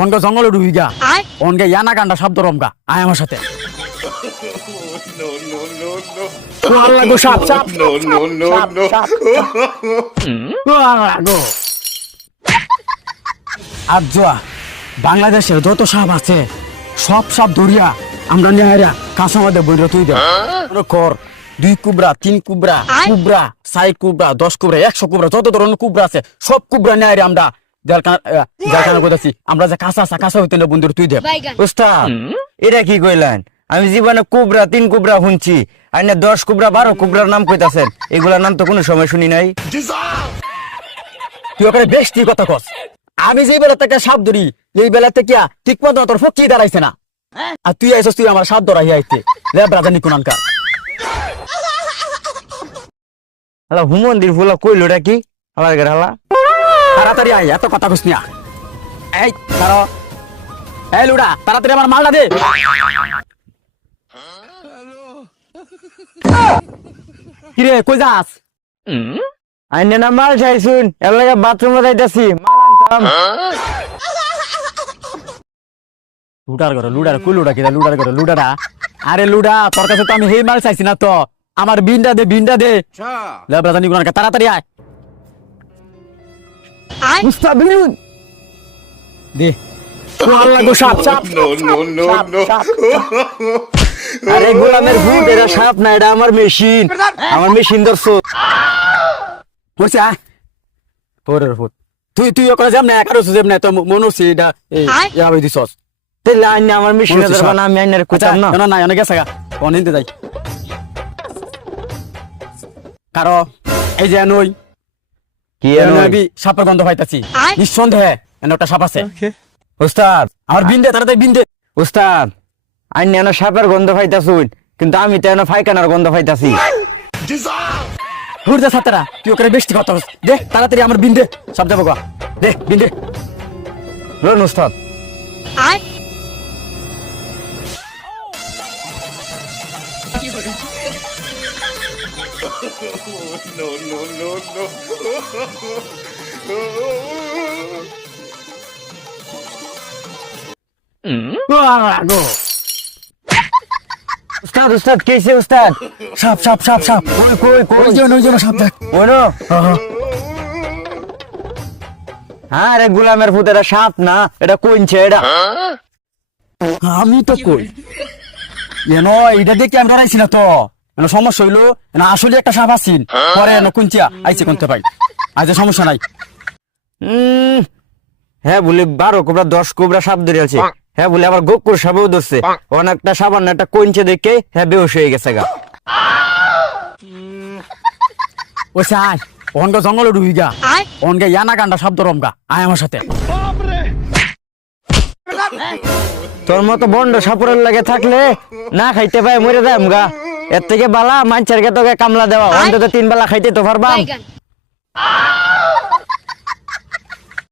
অনগা জঙ্গলে ডুবি গা। অনগা ইয়ানা কান্ডা শব্দ রমগা আয় আমার সাথে। আর জোয়া বাংলাদেশের যত সাপ আছে সব সাপ ধরিয়া আমরা নেহারা কাঁচা মাদে বইরা তুই দে কর দুই কুবরা তিন কুবরা কুবরা সাই কুবরা দশ কুবরা একশো কুবরা যত ধরনের কুবরা আছে সব কুবরা নেহারে আমরা আমরা যে কাঁচা আছে কাঁচা হইতে বন্ধুর তুই দে। উস্তাদ এটা কি কইলেন? আমি জীবনে কুবরা তিন কুবরা শুনছি। আর না দশ কুবরা বারো কুবরার নাম কইতাছেন। এগুলার নাম তো কোনো সময় শুনি নাই। তুই ওখানে বেশ তুই কথা কস। আমি যে বেলা থেকে সাপ ধরি এই বেলা থেকে ঠিক মতো তোর ফকি দাঁড়াইছে না। আর তুই আইসস তুই আমার সাপ ধরাই আইতে। লে ব্রাজার নিকুনানকা হালা হুমন্দির ফুলা কইলো এটা কি? আমার ঘরে হালা তাড়াতাড়ি আয় এত কথা কস নিয়া এই তারো এই লুডা তাড়াতাড়ি আমার মালটা দে। কিরে কই যাস? আইনে না মাল চাইছুন এর লাগে বাথরুমে যাইতাছি মাল আনতাম। লুডার করে লুডার কই লুডা কিরা লুডার করে লুডারা? আরে লুডা তোর কাছে তো আমি হেই মাল চাইছি না তো। আমার বিনটা দে বিনটা দে। লে ব্রাজার নিকুনানকা তাড়াতাড়ি আয়। উস্তাদ বিন দে. আরে গোলামের ভূত এটা সাপ না এটা আমার মেশিন। আমার মেশিন ধরছো। পরের ফুট তুই তুই ওখানে যাম না একারো যাম না তো মনে হচ্ছে এটা এই ইয়াবে দিছস। তাহলে আইনে আমার মেশিন ধরবা। না আমি আইনের আচ্ছা না। না না অনেক গেছে গা। অনেক যাই। কারও এই যে নই। কি আমি সাপের গন্ধ পাইতাছি। নিঃসন্দেহে এনে একটা সাপ আছে। উস্তাদ আমার বিন্দে তাড়াতাড়ি বিন্দে। উস্তাদ আইনে এনে সাপের গন্ধ পাইতাছুন কিন্তু আমি তো এনে ফাইকানার গন্ধ পাইতাছি। হুর যা সাতারা তুই ওখানে বেশি কথা। দে তাড়াতাড়ি আমার বিন্দে সব যাব গা। দে বিন্দে। রন উস্তাদ No, no, no, no. উস্তাদ উস্তাদ কেছে উস্তাদ সাপ সাপ সাপ সাপ কই কই কই ওই ওই জন্য সাপ দেখ ওনো হ্যাঁ রে গোলামের ভূত এটা সাপ না এটা কোনছে এটা আমি তো কই এন এটা দেখে আমি ডরাইছি না তো এন সমস্যা হইল এন আসলে একটা সাপ আসিন পরে এন কুঞ্চিয়া আইছে কোনতে পাই আজ সমস্যা নাই। হ্যাঁ বলে বারো কোবরা দশ কোবরা সাপ ধরে আছে হ্যাঁ বলে আবার গোকুর সাপও ধরছে। অনেকটা সাবান একটা কইনছে দেখে হ্যাঁ বেউস হয়ে গেছে গা। ও সাই অনগা জঙ্গলে ডুবি গা। অনগা ইয়ানা গান্ডা শব্দ রমগা আয় আমার সাথে। তোর মতো বন্ড সাপুরের লাগে থাকলে না খাইতে পায় মরে যাই গা। এর থেকে বালা মানছের গে তোকে কামলা দেওয়া। অন্তত তিন বেলা খাইতে তো পারবাম।